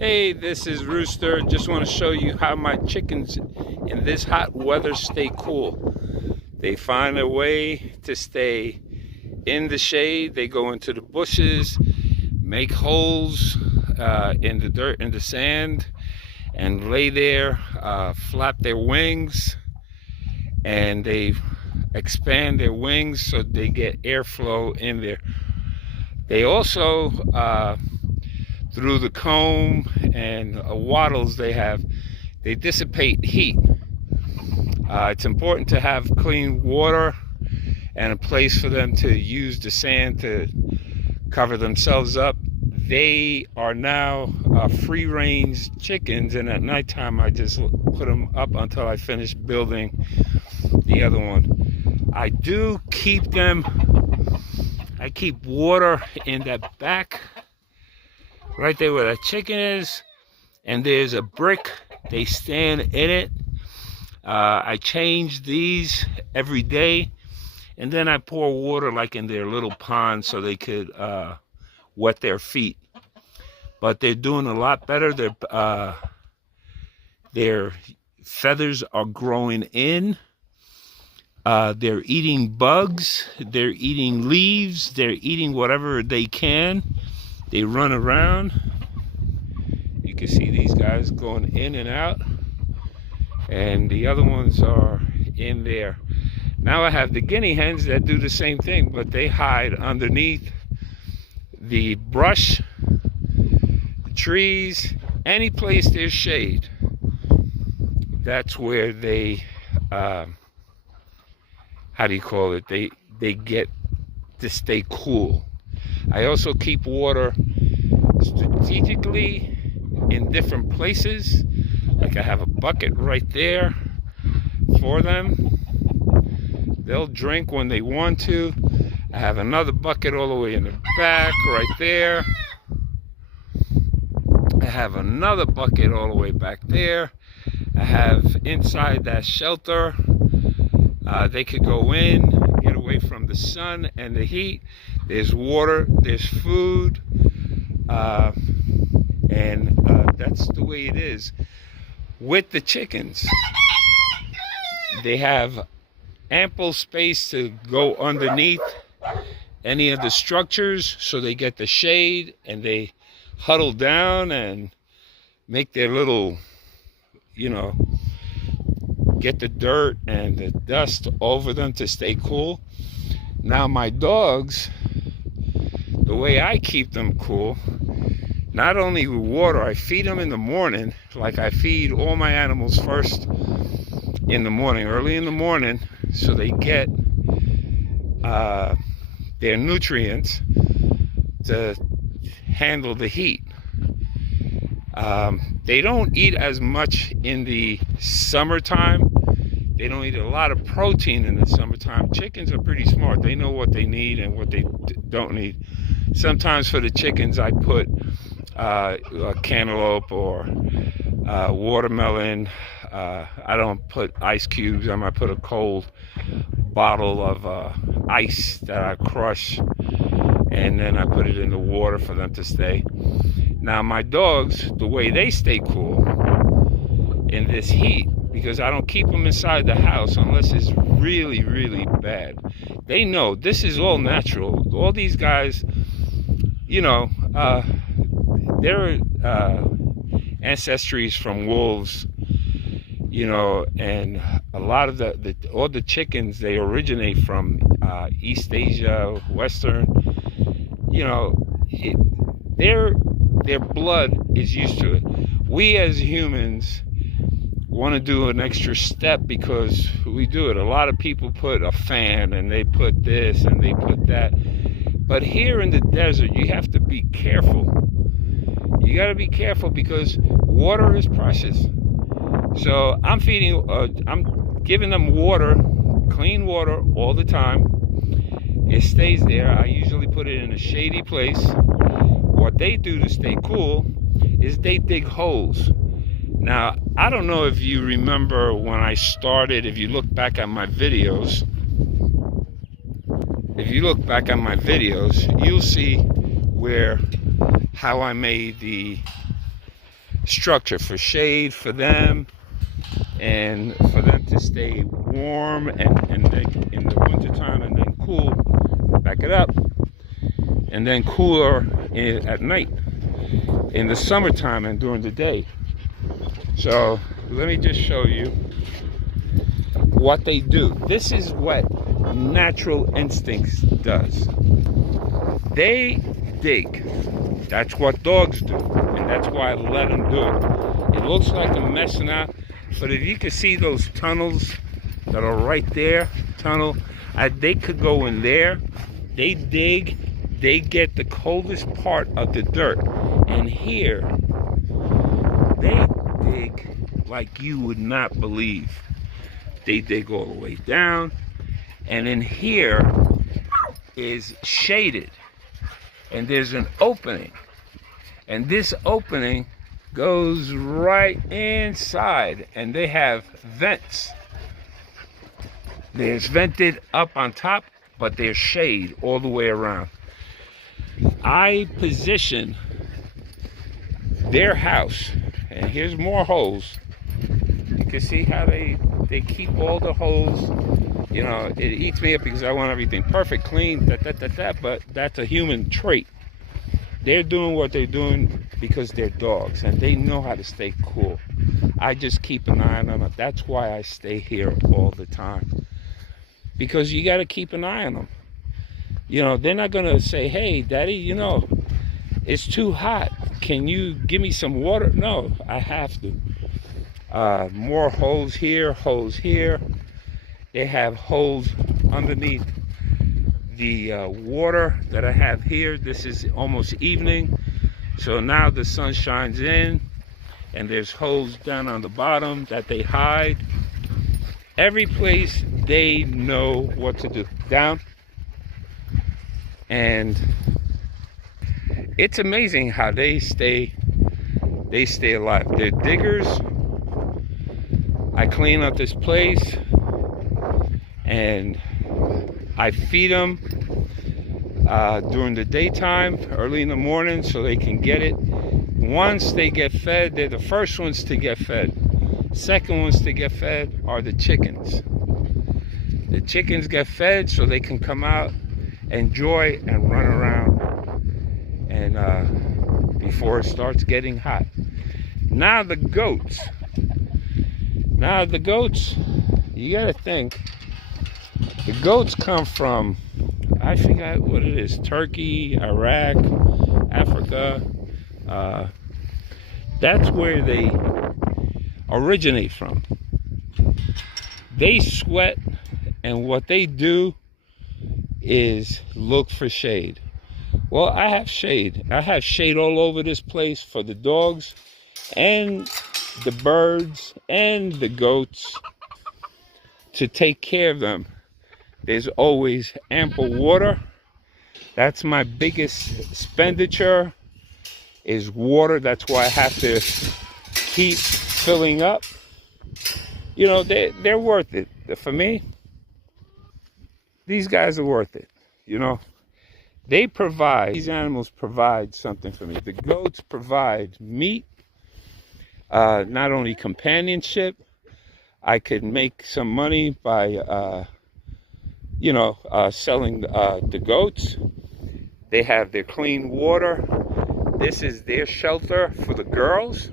Hey, this is Rooster. Just want to show you how my chickens in this hot weather stay cool. They find a way to stay in the shade. They go into the bushes, make holes in the dirt and the sand, and lay there, flap their wings, and they expand their wings so they get airflow in there. They also through the comb and wattles they dissipate heat. It's important to have clean water and a place for them to use the sand to cover themselves up. They are now free-range chickens, and at nighttime I just put them up until I finish building the other one. I keep water in that back right there where that chicken is, and there's a brick. They stand in it. I change these every day, and then I pour water like in their little pond so they could wet their feet. But they're doing a lot better. Their feathers are growing in. They're eating bugs. They're eating leaves. They're eating whatever they can. They run around. You can see these guys going in and out, and the other ones are in there. Now I have the guinea hens that do the same thing, but they hide underneath the brush, the trees, any place there's shade. That's where they, how do you call it? They get to stay cool. I also keep water strategically in different places. Like I have a bucket right there for them. They'll drink when they want to. I have another bucket all the way in the back right there. I have another bucket all the way back there. I have inside that shelter. They could go in, get away from the sun and the heat. There's water, there's food, and that's the way it is. With the chickens, they have ample space to go underneath any of the structures, so they get the shade and they huddle down and make their little, get the dirt and the dust over them to stay cool. Now my dogs, the way I keep them cool, not only with water, I feed them in the morning, like I feed all my animals first in the morning, early in the morning, so they get their nutrients to handle the heat. They don't eat as much in the summertime. They don't eat a lot of protein in the summertime. Chickens are pretty smart. They know what they need and what they don't need. Sometimes for the chickens, I put a cantaloupe or watermelon. I don't put ice cubes. I might put a cold bottle of ice that I crush, and then I put it in the water for them to stay. Now my dogs, the way they stay cool in this heat, because I don't keep them inside the house unless it's really, really bad. They know this is all natural. All these guys, their ancestries from wolves, and a lot of all the chickens, they originate from East Asia, Western. Their blood is used to it. We as humans want to do an extra step because we do it. A lot of people put a fan and they put this and they put that. But here in the desert, you have to be careful. You got to be careful because water is precious. So I'm giving them water, clean water all the time. It stays there. I usually put it in a shady place. What they do to stay cool is they dig holes. Now, I don't know if you remember when I started, if you look back at my videos, you'll see how I made the structure for shade for them, and for them to stay warm and in the wintertime, and then cool, back it up, and then cooler at night in the summertime and during the day. So let me just show you what they do. This is what natural instincts does. They dig. That's what dogs do, and that's why I let them do it. It looks like I'm messing out, but if you can see those tunnels that are right there, they could go in there. They dig. They get the coldest part of the dirt, and here they dig like you would not believe. They dig all the way down, and in here is shaded, and there's an opening, and this opening goes right inside, and they have vents. There's vented up on top, but there's shade all the way around. I position their house, and here's more holes. You can see how they keep all the holes. You know, it eats me up because I want everything perfect, clean, but that's a human trait. They're doing what they're doing because they're dogs, and they know how to stay cool. I just keep an eye on them. That's why I stay here all the time, because you got to keep an eye on them. You know, they're not going to say, hey, Daddy, you know, it's too hot. Can you give me some water? No, I have to. More holes here, holes here. They have holes underneath the water that I have here. This is almost evening, so now the sun shines in, and there's holes down on the bottom that they hide. Every place they know what to do. Down. And it's amazing how they stay alive. They're diggers. I clean up this place, and I feed them during the daytime, early in the morning, so they can get it. Once they get fed, they're the first ones to get fed. Second ones to get fed are the chickens. The chickens get fed so they can come out, enjoy, and run around, and before it starts getting hot. Now the goats, you gotta think, the goats come from, I forgot what it is, Turkey, Iraq, Africa. That's where they originate from. They sweat, and what they do is look for shade. Well, I have shade. I have shade all over this place for the dogs and the birds and the goats, to take care of them. There's always ample water. That's my biggest expenditure, is water. That's why I have to keep filling up. You know, they're worth it. For me, these guys are worth it. You know, these animals provide something for me. The goats provide meat, not only companionship. I could make some money by, selling the goats. They have their clean water. This is their shelter for the girls.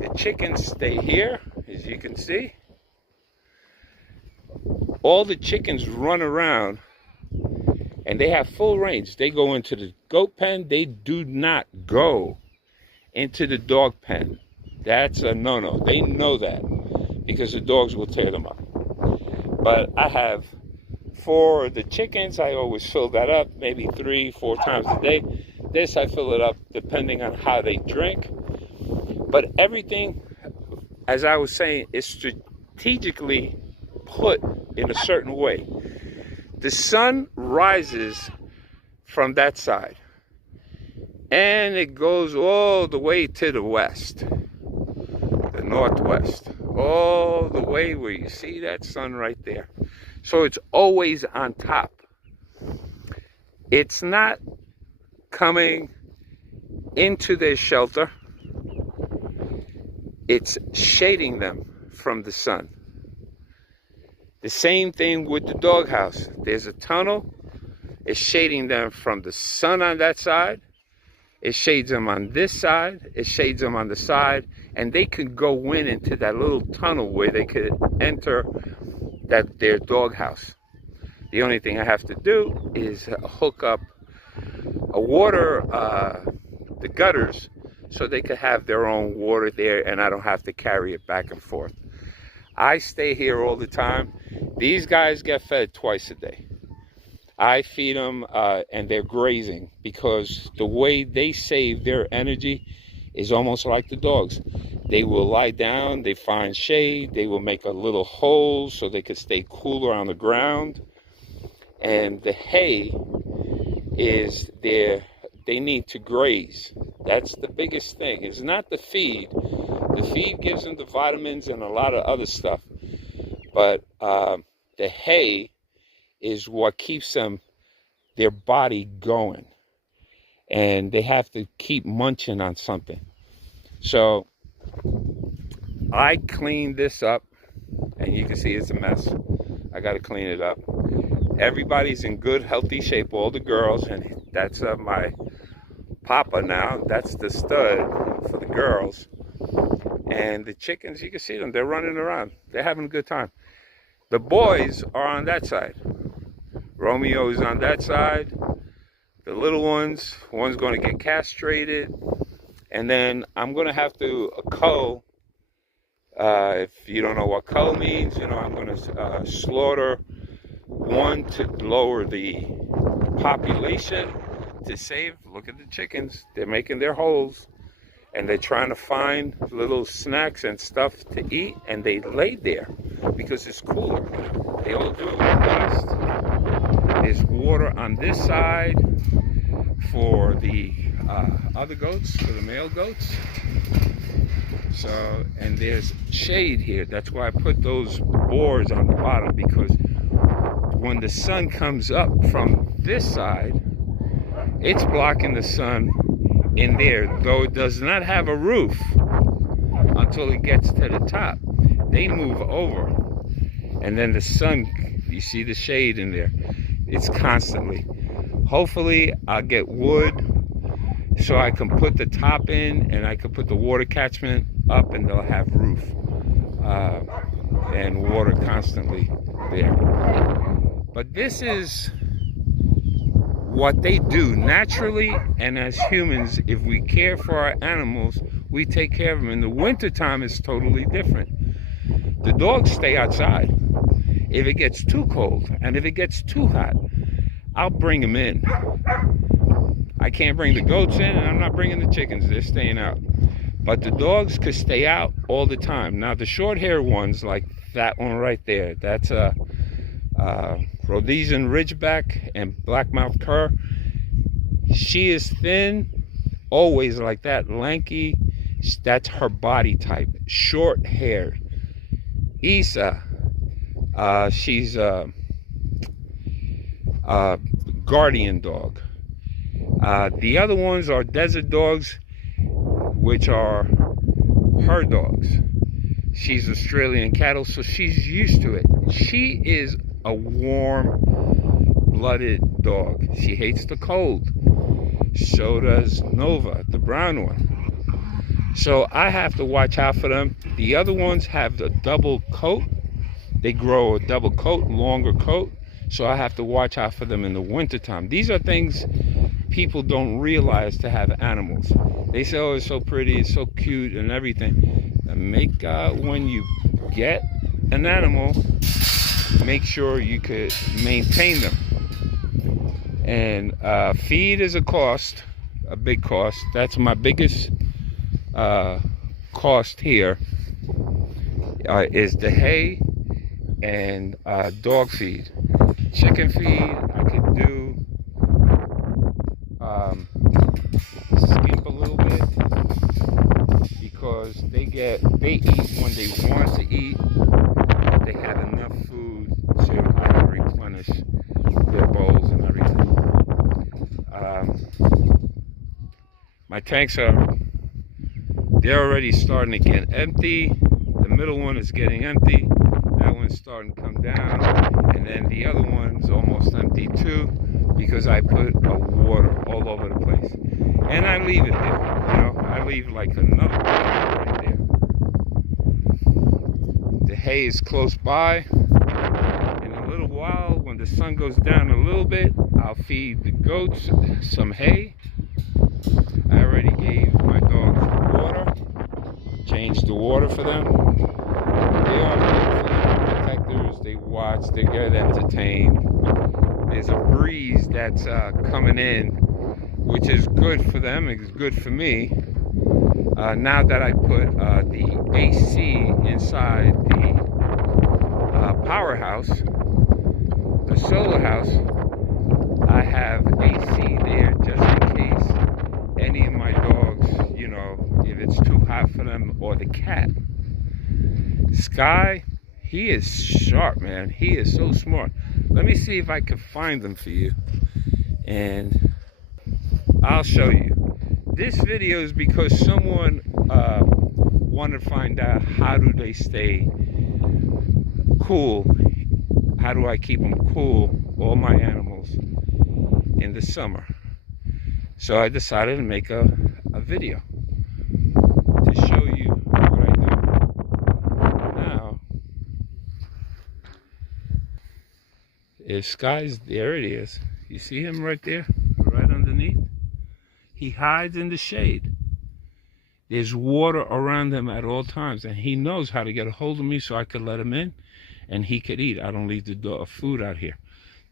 The chickens stay here, as you can see. All the chickens run around, and they have full range. They go into the goat pen. They do not go into the dog pen. That's a no-no. They know that, because the dogs will tear them up. But I have, for the chickens, I always fill that up maybe 3-4 times a day. This, I fill it up depending on how they drink. But everything, as I was saying, is strategically put in a certain way. The sun rises from that side, and it goes all the way to the west, the northwest, all the way where you see that sun right there. So it's always on top. It's not coming into their shelter. it's shading them from the sun. The same thing with the doghouse. There's a tunnel. It's shading them from the sun on that side. It shades them on this side. It shades them on the side. And they could go into that little tunnel where they could enter their doghouse. The only thing I have to do is hook up a water, the gutters, so they could have their own water there and I don't have to carry it back and forth. I stay here all the time. These guys get fed twice a day. I feed them and they're grazing because the way they save their energy is almost like the dogs. They will lie down, they find shade, they will make a little hole so they can stay cooler on the ground. And the hay is they need to graze. That's the biggest thing. It's not the feed. The feed gives them the vitamins and a lot of other stuff. But the hay is what keeps their body going. And they have to keep munching on something. So I cleaned this up, and you can see it's a mess. I got to clean it up. Everybody's in good, healthy shape, all the girls, and that's my papa now. That's the stud for the girls. And the chickens, you can see them, they're running around. They're having a good time. The boys are on that side. Romeo is on that side. The little one's going to get castrated. And then I'm going to have to cull. If you don't know what cull means, I'm going to slaughter one to lower the population, to save. Look at the chickens. They're making their holes. And they're trying to find little snacks and stuff to eat. And they lay there because it's cooler. They all do it with waste. There's water on this side for the other goats, for the male goats. So, and there's shade here. That's why I put those boards on the bottom, because when the sun comes up from this side, it's blocking the sun in there, though it does not have a roof until it gets to the top. They move over, and then the sun, you see the shade in there. It's constantly. Hopefully I'll get wood so I can put the top in and I can put the water catchment up, and they'll have roof and water constantly there. But this is what they do naturally, and as humans, if we care for our animals, we take care of them. In the wintertime, it's totally different. The dogs stay outside. If it gets too cold and if it gets too hot, I'll bring them in. I can't bring the goats in, and I'm not bringing the chickens. They're staying out. But the dogs could stay out all the time. Now, the short-haired ones, like that one right there, that's a Rhodesian Ridgeback and Blackmouth Cur. She is thin, always like that, lanky. That's her body type, short-haired. Isa, she's a guardian dog. The other ones are desert dogs, which are her dogs. She's Australian cattle, so she's used to it. She is a warm-blooded dog. She hates the cold. So does Nova, the brown one. So I have to watch out for them. The other ones have the double coat. They grow a double coat, longer coat. So I have to watch out for them in the wintertime. These are things people don't realize to have animals. They say, oh, it's so pretty, it's so cute and everything. And when you get an animal, make sure you could maintain them. And feed is a cost, a big cost. That's my biggest cost here, is the hay and dog feed. Chicken feed I could do skimp a little bit, because they eat when they want to eat. They have enough food to replenish their bowls and everything. My tanks they're They're already starting to get empty. The middle one is getting empty. That one's starting to come down. And then the other one's almost empty too, because I put water all over the place. And I leave it there, you know. I leave like another bucket right there. The hay is close by. In a little while, when the sun goes down a little bit, I'll feed the goats some hay. I already gave my dogs water, changed the water for them. They are good for the detectors. They watch, they get entertained. There's a breeze that's coming in, which is good for them. It's good for me. Now that I put the AC inside the powerhouse, the solar house, I have AC there just in case any of my dogs, you know, if it's too hot for them, or the cat. Sky, he is sharp, man. He is so smart. Let me see if I can find them for you, and I'll show you. This video is because someone wanted to find out, how do they stay cool? How do I keep them cool, all my animals, in the summer? So I decided to make a video to show you what I do. Now, if Sky's, there it is. You see him right there, right underneath? He hides in the shade. There's water around him at all times, and he knows how to get a hold of me so I could let him in and he could eat. I don't leave the food out here.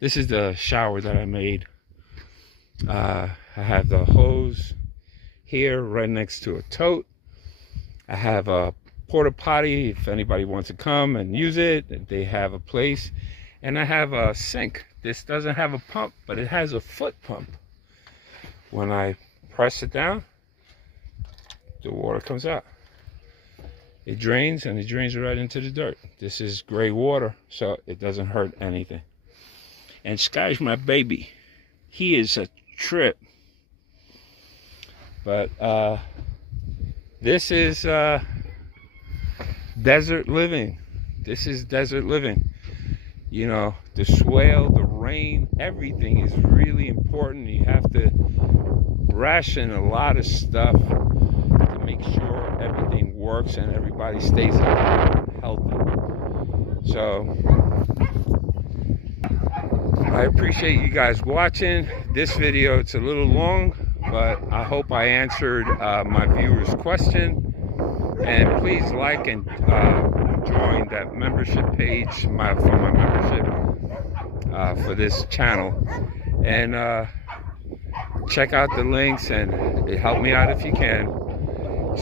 This is the shower that I made. I have the hose here right next to a tote. I have a porta potty if anybody wants to come and use it. They have a place. And I have a sink. This doesn't have a pump, but it has a foot pump. When I press it down, the water comes out. It drains, and it drains right into the dirt. This is gray water, so it doesn't hurt anything. And Sky's my baby. He is a trip. But this is desert living. This is desert living. You know, the swale, the rain, everything is really important. You have to ration a lot of stuff to make sure everything works and everybody stays alive and healthy. So I appreciate you guys watching this video. It's a little long, but I hope I answered my viewers' question. And please like and join that membership page for my membership for this channel. And check out the links and help me out if you can.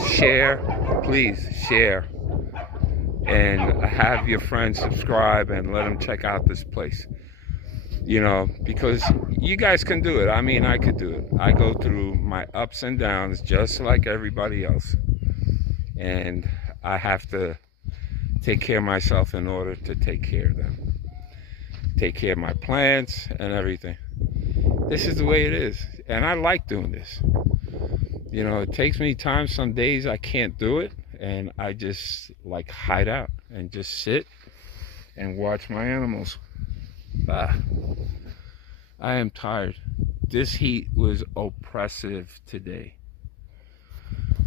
Share, please share. And have your friends subscribe and let them check out this place. You know, because you guys can do it. I mean, I could do it. I go through my ups and downs just like everybody else. And I have to take care of myself in order to take care of them. Take care of my plants and everything. This is the way it is. And I like doing this. You know, it takes me time. Some days I can't do it. And I just like hide out and just sit and watch my animals. I am tired. This heat was oppressive today.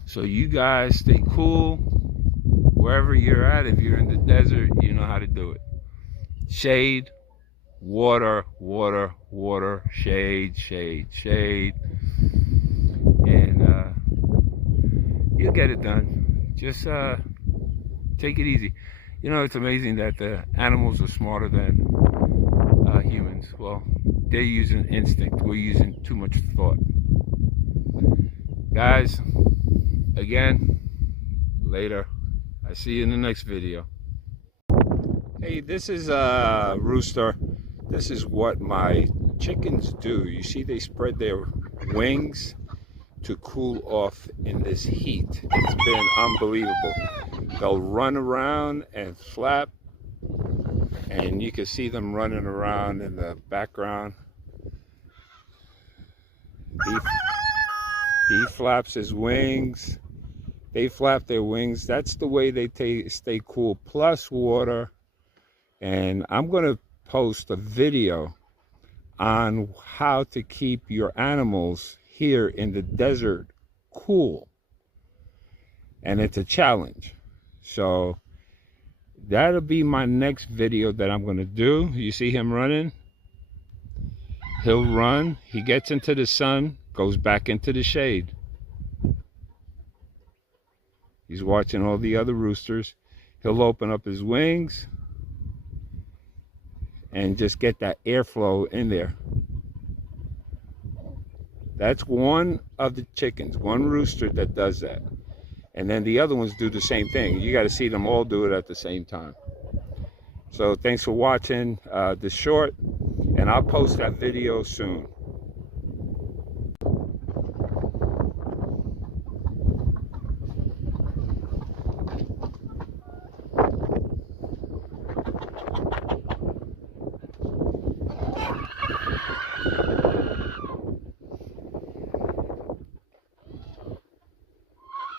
So you guys stay cool wherever you're at. If you're in the desert, you know how to do it. Shade, water, water, water, shade, shade, shade. And you'll get it done. Just take it easy. You know, it's amazing that the animals are smarter than humans. Well, they're using instinct. We're using too much thought. Guys, again, later. I see you in the next video. Hey, this is Rooster. This is what my chickens do. You see, they spread their wings to cool off in this heat. It's been unbelievable. They'll run around and flap, and you can see them running around in the background. He flaps his wings They flap their wings. That's the way they stay cool, plus water. And I'm going to post a video on how to keep your animals here in the desert cool. And it's a challenge. So that'll be my next video that I'm going to do. You see him running? He'll run, he gets into the sun, goes back into the shade. He's watching all the other roosters. He'll open up his wings and just get that airflow in there. That's one of the chickens, one rooster that does that. And then the other ones do the same thing. You got to see them all do it at the same time. So thanks for watching this short, and I'll post that video soon.